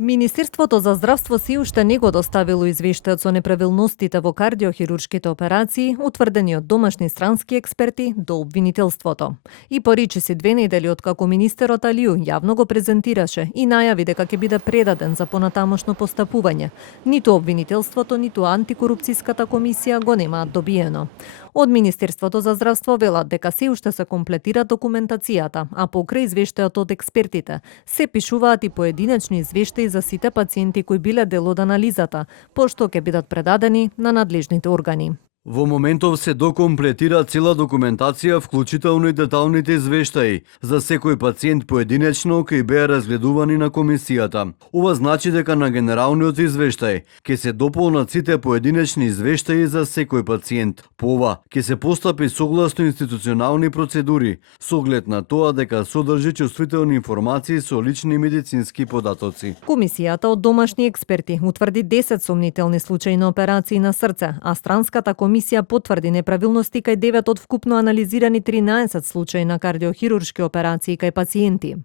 Министерството за здравство се уште не го доставило извештајот со неправилностите во кардиохируршките операции, утврдени од домашни странски експерти до обвинителството. И поречиси 2 недели откако министерот Алију јавно го презентираше и најави дека ќе биде предаден за понатамошно постапување, ниту обвинителството, ниту антикорупцијската комисија го немаат добиено. Од Министерството за здравство велат дека се уште се комплетира документацијата, а покрај извештајот од експертите се пишуваат и поединечни извештаи за сите пациенти кои биле дел од анализата, пошто ќе бидат предадени на надлежните органи. Во моментов се докомплетира цела документација, вклучително и деталните извештаи за секој пациент поединечно кои беа разгледувани на комисијата. Ова значи дека на генералниот извештај ќе се дополнат сите поединечни извештаи за секој пациент. По ова ќе се постапи согласно институционални процедури, со оглед на тоа дека содржи чувствителни информации со лични медицински податоци. Комисијата од домашни експерти утврди 10 сомнителни случаи на операции на срце, а странската комисија потврди неправилности кај 9 од вкупно анализирани 13 случаи на кардиохируршки операции кај пациенти.